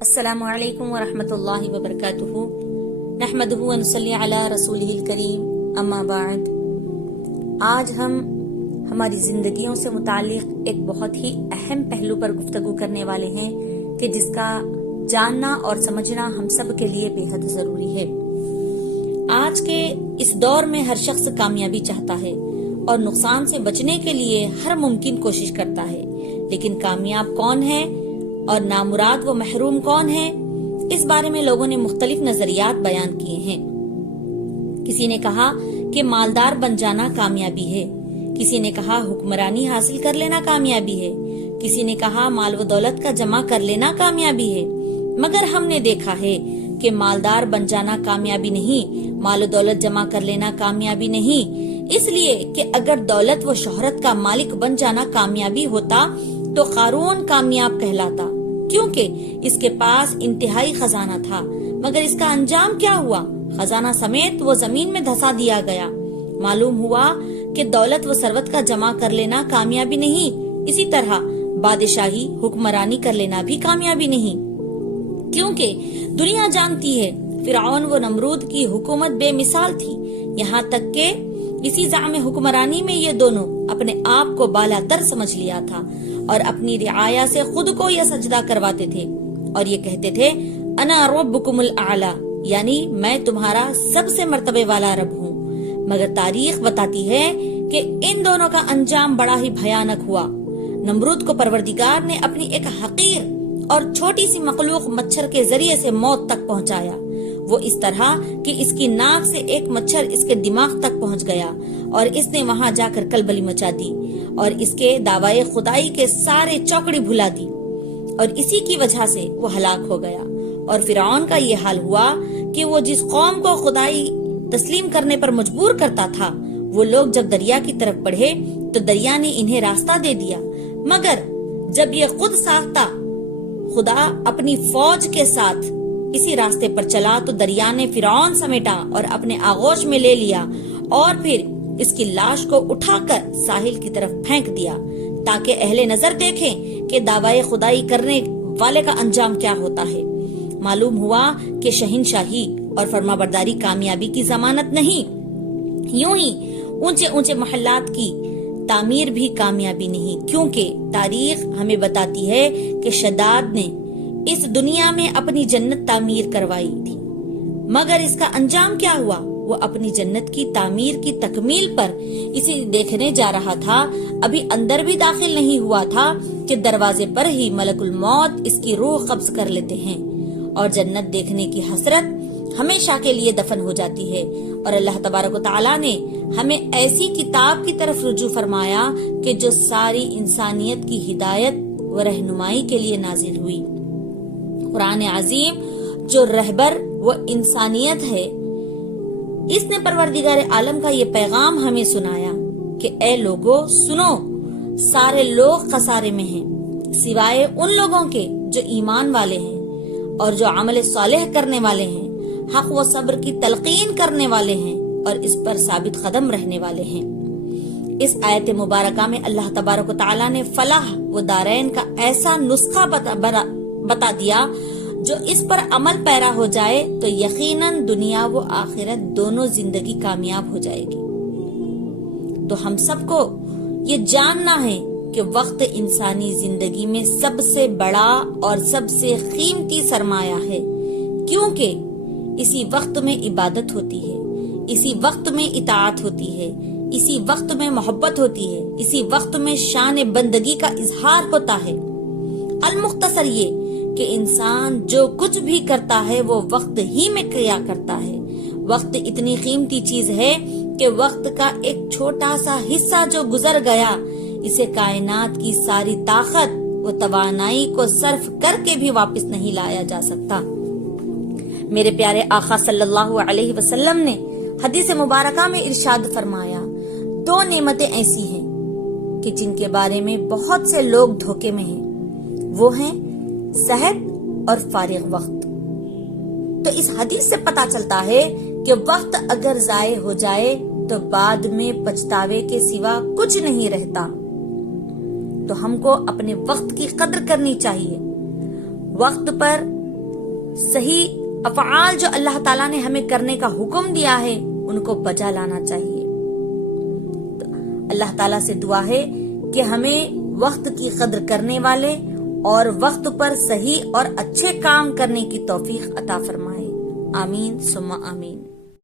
السلام علیکم ورحمۃ اللہ وبرکاتہ نحمدہ ونصلی علی رسولہ الکریم اما بعد۔ آج ہم ہماری زندگیوں سے متعلق ایک بہت ہی اہم پہلو پر گفتگو کرنے والے ہیں کہ جس کا جاننا اور سمجھنا ہم سب کے لیے بے حد ضروری ہے۔ آج کے اس دور میں ہر شخص کامیابی چاہتا ہے اور نقصان سے بچنے کے لیے ہر ممکن کوشش کرتا ہے، لیکن کامیاب کون ہے اور نامراد و محروم کون ہے، اس بارے میں لوگوں نے مختلف نظریات بیان کیے ہیں۔ کسی نے کہا کہ مالدار بن جانا کامیابی ہے، کسی نے کہا حکمرانی حاصل کر لینا کامیابی ہے، کسی نے کہا مال و دولت کا جمع کر لینا کامیابی ہے۔ مگر ہم نے دیکھا ہے کہ مالدار بن جانا کامیابی نہیں، مال و دولت جمع کر لینا کامیابی نہیں، اس لیے کہ اگر دولت و شہرت کا مالک بن جانا کامیابی ہوتا تو قارون کامیاب کہلاتا، کیونکہ اس کے پاس انتہائی خزانہ تھا، مگر اس کا انجام کیا ہوا؟ خزانہ سمیت وہ زمین میں دھسا دیا گیا۔ معلوم ہوا کہ دولت و ثروت کا جمع کر لینا کامیابی نہیں، اسی طرح بادشاہی حکمرانی کر لینا بھی کامیابی نہیں، کیونکہ دنیا جانتی ہے فرعون و نمرود کی حکومت بے مثال تھی، یہاں تک کہ اسی زعم حکمرانی میں یہ دونوں اپنے آپ کو بالا تر سمجھ لیا تھا اور اپنی رعایا سے خود کو یہ سجدہ کرواتے تھے اور یہ کہتے تھے انا ربکم الاعلی، یعنی میں تمہارا سب سے مرتبے والا رب ہوں۔ مگر تاریخ بتاتی ہے کہ ان دونوں کا انجام بڑا ہی بھیانک ہوا۔ نمرود کو پروردگار نے اپنی ایک حقیر اور چھوٹی سی مخلوق مچھر کے ذریعے سے موت تک پہنچایا، وہ اس طرح کہ اس کی ناک سے ایک مچھر اس کے دماغ تک پہنچ گیا اور اس نے وہاں جا کر کلبلی مچا دی اور اس کے دعوائے خدائی کے سارے چوکڑی بھلا دی، اور اسی کی وجہ سے وہ ہلاک ہو گیا۔ اور فرعون کا یہ حال ہوا کہ وہ جس قوم کو خدائی تسلیم کرنے پر مجبور کرتا تھا، وہ لوگ جب دریا کی طرف بڑھے تو دریا نے انہیں راستہ دے دیا، مگر جب یہ خود ساختہ خدا اپنی فوج کے ساتھ اسی راستے پر چلا تو دریا نے فرعون سمیٹا اور اپنے آغوش میں لے لیا اور پھر اس کی لاش کو اٹھا کر ساحل کی طرف پھینک دیا تاکہ اہل نظر دیکھیں کہ دعوی خدائی کرنے والے کا انجام کیا ہوتا ہے۔ معلوم ہوا کہ شہنشاہی اور فرمانبرداری کامیابی کی ضمانت نہیں، یوں ہی اونچے اونچے محلات کی تعمیر بھی کامیابی نہیں، کیونکہ تاریخ ہمیں بتاتی ہے کہ شداد نے اس دنیا میں اپنی جنت تعمیر کروائی تھی، مگر اس کا انجام کیا ہوا؟ وہ اپنی جنت کی تعمیر کی تکمیل پر اسے دیکھنے جا رہا تھا، ابھی اندر بھی داخل نہیں ہوا تھا کہ دروازے پر ہی ملک الموت اس کی روح قبض کر لیتے ہیں اور جنت دیکھنے کی حسرت ہمیشہ کے لیے دفن ہو جاتی ہے۔ اور اللہ تبارک و تعالی نے ہمیں ایسی کتاب کی طرف رجوع فرمایا کہ جو ساری انسانیت کی ہدایت و رہنمائی کے لیے نازل ہوئی۔ قرآن عظیم جو رہبر و انسانیت ہے، اس نے پروردگار عالم کا یہ پیغام ہمیں سنایا کہ اے لوگو سنو، سارے لوگ خسارے میں ہیں سوائے ان لوگوں کے جو ایمان والے ہیں اور جو عمل صالح کرنے والے ہیں، حق و صبر کی تلقین کرنے والے ہیں اور اس پر ثابت قدم رہنے والے ہیں۔ اس آیت مبارکہ میں اللہ تبارک و تعالی نے فلاح و دارین کا ایسا نسخہ بتا دیا جو اس پر عمل پیرا ہو جائے تو یقیناً دنیا و آخرت دونوں زندگی کامیاب ہو جائے گی۔ تو ہم سب کو یہ جاننا ہے کہ وقت انسانی زندگی میں سب سے بڑا اور سب سے قیمتی سرمایہ ہے، کیونکہ اسی وقت میں عبادت ہوتی ہے، اسی وقت میں اطاعت ہوتی ہے، اسی وقت میں محبت ہوتی ہے، اسی وقت میں شان بندگی کا اظہار ہوتا ہے۔ المختصر یہ کہ انسان جو کچھ بھی کرتا ہے وہ وقت ہی میں کیا کرتا ہے۔ وقت اتنی قیمتی چیز ہے کہ وقت کا ایک چھوٹا سا حصہ جو گزر گیا، اسے کائنات کی ساری طاقت و توانائی کو صرف کر کے بھی واپس نہیں لایا جا سکتا۔ میرے پیارے آقا صلی اللہ علیہ وسلم نے حدیث مبارکہ میں ارشاد فرمایا، دو نعمتیں ایسی ہیں کہ جن کے بارے میں بہت سے لوگ دھوکے میں ہیں، وہ ہیں صحت اور فارغ وقت۔ تو اس حدیث سے پتا چلتا ہے کہ وقت اگر ضائع ہو جائے تو بعد میں پچھتاوے کے سوا کچھ نہیں رہتا۔ تو ہم کو اپنے وقت کی قدر کرنی چاہیے، وقت پر صحیح افعال جو اللہ تعالیٰ نے ہمیں کرنے کا حکم دیا ہے ان کو بجا لانا چاہیے۔ تو اللہ تعالیٰ سے دعا ہے کہ ہمیں وقت کی قدر کرنے والے اور وقت پر صحیح اور اچھے کام کرنے کی توفیق عطا فرمائے۔ آمین ثم آمین۔